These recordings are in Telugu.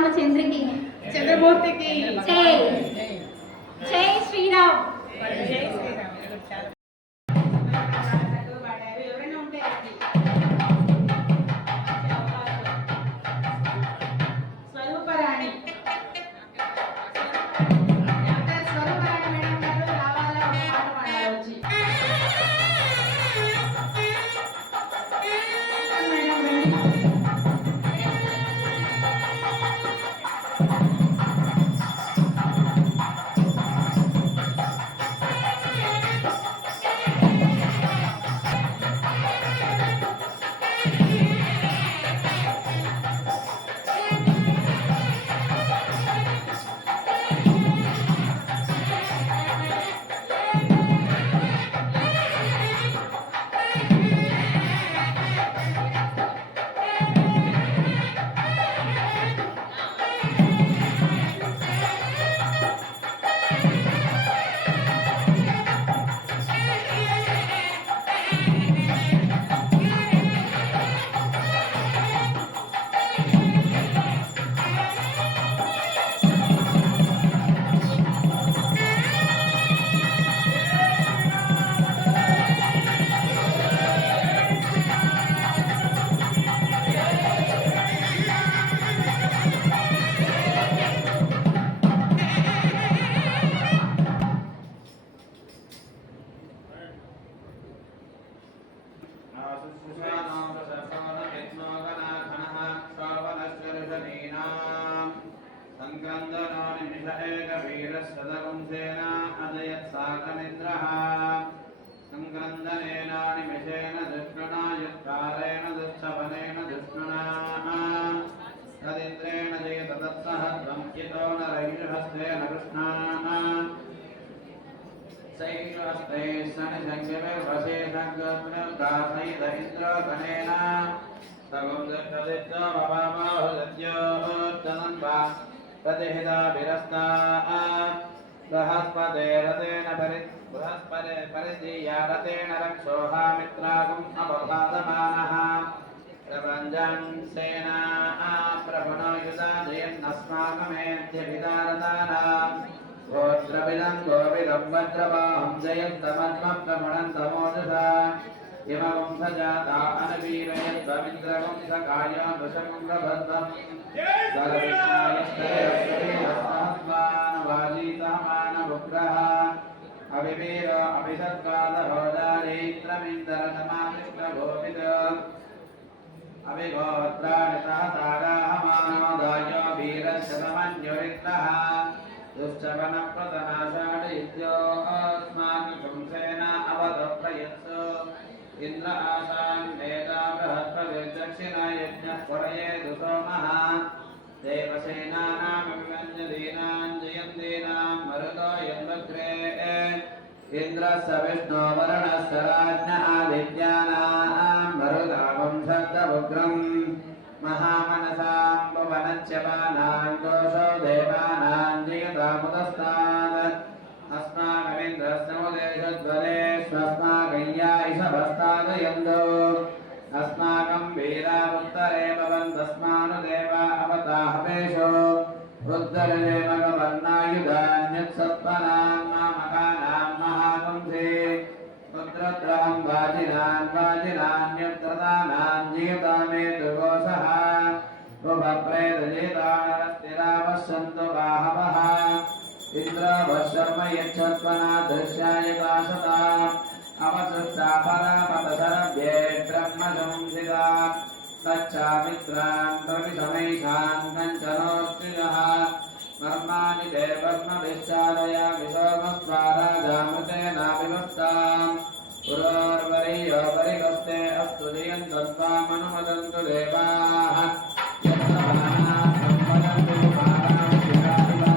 श्रीरामचंद्र की चंद्रमूर्ति की जय जय श्री राम जय श्री राम परिधीयारतेन रक्षोहामित्रागुम् अपवादमानः प्रपञ्चं सेना प्रभुनो युधाजयन्नस्माकमेध्यभिदारदानाम् गोत्रविदं गोविदं वज्रवाहं जयन्तमन्मप्रमणन्तमोजसा यमवंशजाता अनवीरयत्वमिन्द्रवंशकाय वृषकुम्भभद्रम् सर्वविष्णायश्रेयस्वरीरस्मान्वाजीतमानवुग्रः अविवीर अभिषद्गादहोदारेत्रमिन्दरतमाविष्टगोपित अभिगोत्राणि सहसाराः मानोदाय वीरशतमन्युरित्रः दुश्चवनप्रतनाषाढयुज्योऽस्माकं इन्द्र आशान् वेदा बृहस्पतिर्दक्षिणा यज्ञः पुरये दुसो सोमः देवसेनानामभिमन्यदीनां जयन्तीनां मरुतो यन्वग्रे इन्द्रस्य विष्णोवर्णस्य राज्ञ आदित्यानां मरुतावं शब्दमुग्रम् महामनसां भुवनच्यवानां दोषो देवानां जयतामुदस्तात् अस्माकमिन्द्रस्यमुदेशध्वरे स्वस्माकय्यायिषभस्तादयन्तो अस्माकं वीरावुत्तरे भवन्तस्मानुदेवा अवताहवेशो रुद्रलेमगवर्णायुधान्यत्सत्त्वनां मामकानां महाकुंसे रुद्रद्रहं वाजिनान्यत्रदानां जीवतामे दुर्गोषः उपप्रेतजेतानरस्तिरावश्यन्तु बाहवः इन्द्रवशर्म यच्छत्वना दृश्याय काशता अवसृष्टा परापतशरभ्ये ब्रह्मशंसिता तच्चामित्रान् प्रविशमैषान् कञ्चनोऽत्रिजः मर्माणि ते पद्मभिश्चादयामि सोमस्वाराजामृतेनाभिवस्ताम् पुरोर्वरीयो परिगस्ते अस्तु जयन्तस्त्वामनुमदन्तु देवाः यत्नवानाः सम्पदन्तु पादां शिखादिवा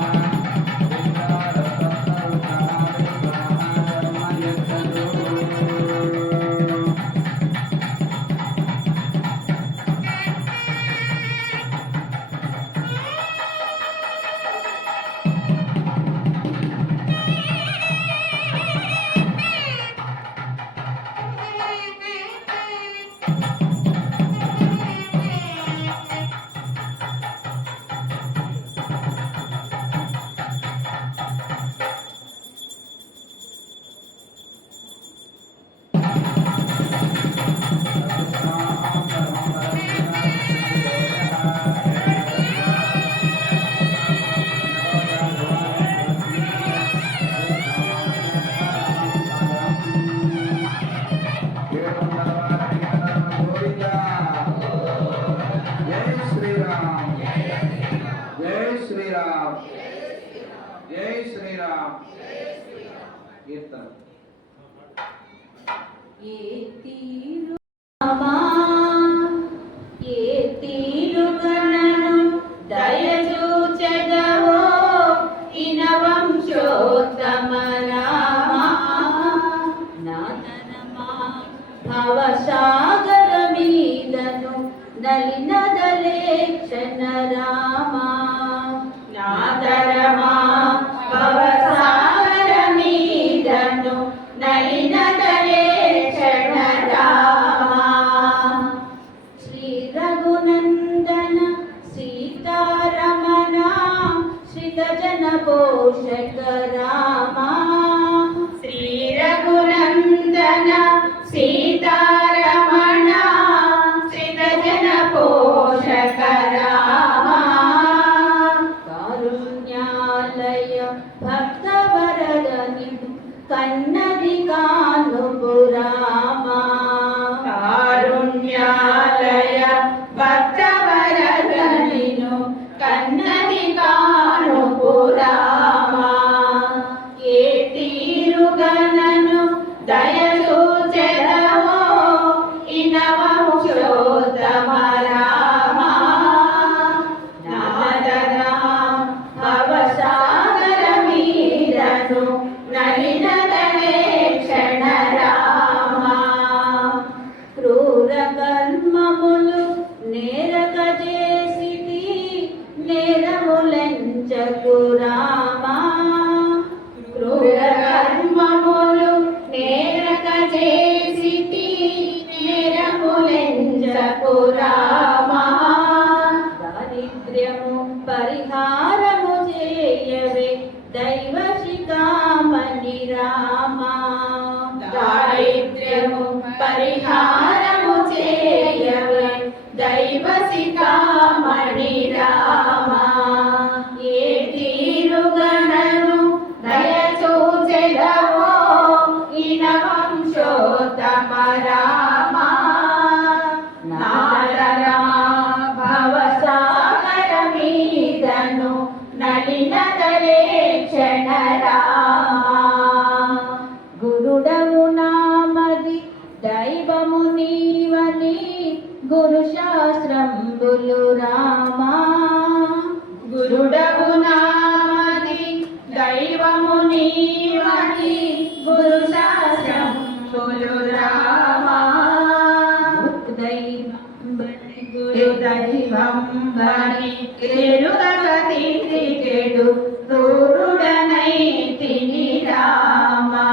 जय श्री राम कीर्तन దయచూచెదవో ఇనవంశోత్తమ రామా నాతనమా భవసాగర మీదను నలినదలేక్షణ రామా నాతరమా భవసాగర మీదను నలినదలేక్షణ రామా శ్రీ రఘునందన సీతారమణ శ్రీతజన పోషక రామా శ్రీ రఘునందన సీతారమణ శ్రీతజన పోషక రామా దైవంబని ఎరుగగతి క్రికెడు క్రూరుడనై తిని రామా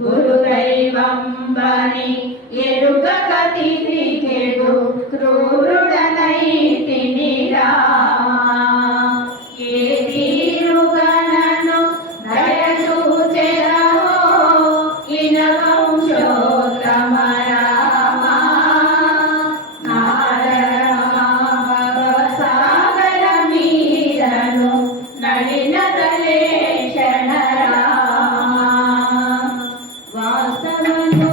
గురు దైవంబని ఎరుగగతి క్రికెడు క్రూరుడనై తిని రామా ఏ తీరుగనను దయచూచెదవో ఇనవంశోత్తమ రామా సాగర మీరను నడిన తలేషణ రామా వాస్తవను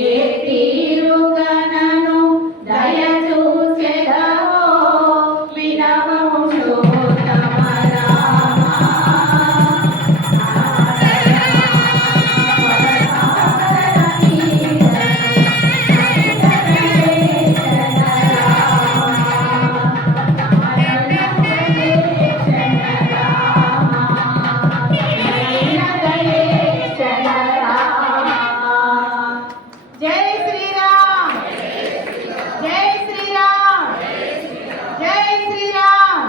ఏ తీరుగనను దయచూచెదవో వినవంశోత్తమ రామా జై శ్రీరామ్ జై శ్రీరామ్ జై శ్రీరామ్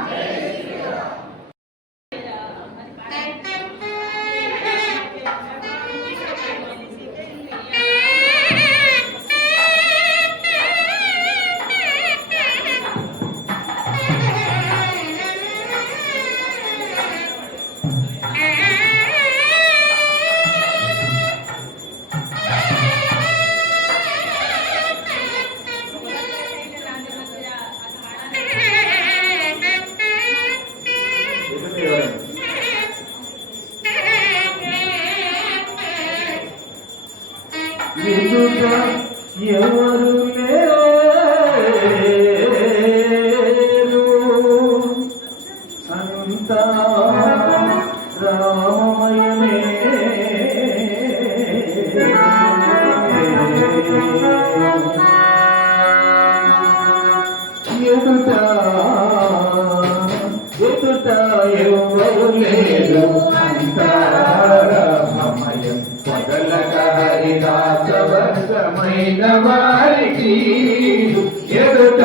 ఎదుట ఎవరు లేరు అంతా రామమయమే ఎదుట ఎదుట ఎవరు లేరు అంతా రామమయం హరిదాసవర్గమైన వారికి ఎదుట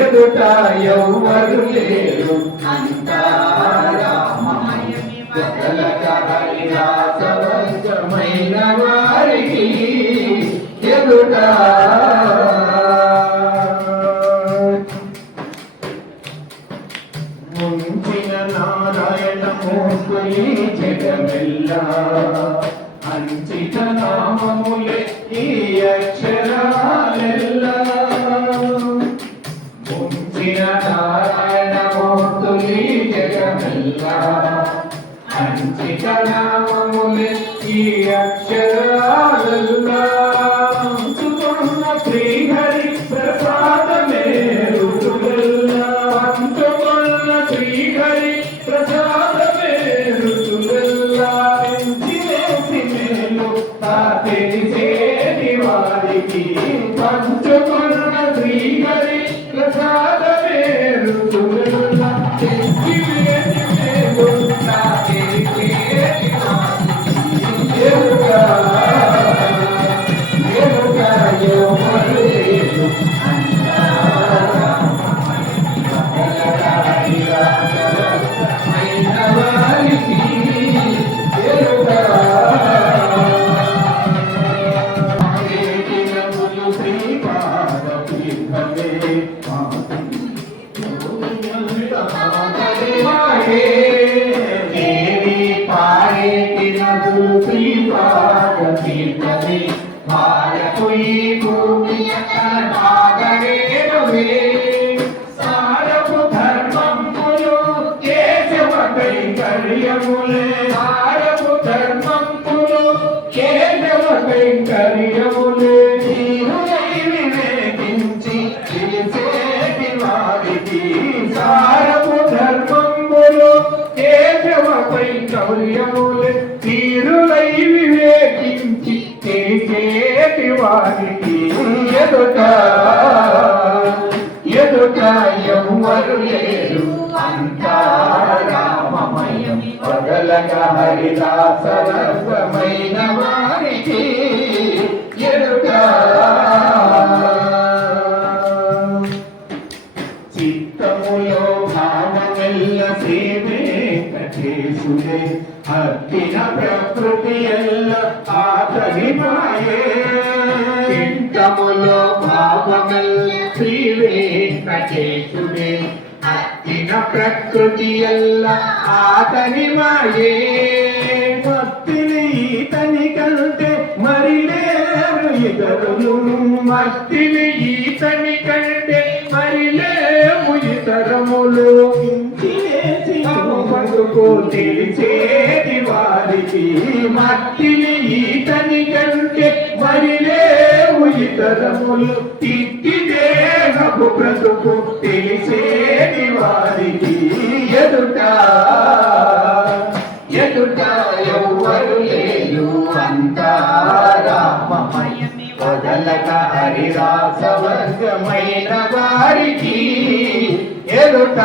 ఎదుట ఎవ్వరు లేరు అంతా రామమయమే హరిదాసవర్గమైన వారికి ఎదుట ముంచిన నారాయణమూర్తి జగమెల్లా అంచిత నామములే ఈ అక్షరాలెల్లా ముంచిన నారాయణమూర్తి జగమెల్లా అంచిత నామములే ఈ అక్షరాలెల్లా పంచుకున్న శ్రీహరి ప్రసాదమే ఋతులెల్లా పంచుకున్న శ్రీహరి ప్రసాదమే ఋతులెల్లా ఎంచివేసి మేలు తెలిసేటి వారికి పంచుకున్న శ్రీహరి ప్రసాదమే ఋతులెల్లా ఎంచివేసి మేలు తెలిసేటి వారికి ఎరుగా ఎవరు లేరు అంతా సారపు ధర్మములు కేశవ కైంకర్యములే సారపు ధర్మములు కేశవ కైంకర్య వారికి ఎదుట ఎవ్వరు లేరు అంతా రామమయం వదలగా హరిదాసవర్గమైన వారికి ఎదుట చిత్తములో భావమెల్ల శ్రీ వెంకటేశుడే హత్తిన ప్రకృతి ఎల్ల ఆతని మాయే చిత్తములో భావమెల్ల శ్రీ వెంకటేశుడే హత్తిన ప్రకృతి ఎల్ల ఆతని మాయే భక్తిని ఈతని కంటే మరి లేరు ఇతరులు మత్తిని ఈతని కంటే మరి లేవు ఇతరములు బతుకు తెలిసేది వారికి మట్టిని ఈతని కంటే మరి లేవు ఇతరములు తిట్టి దేహపు బ్రతుకు తెలిసేది వారికి ఎదుట ఎవ్వరు లేరు అంతా రామమయమే వదలక హరిదాసవర్గమైన వారికి ఎదుట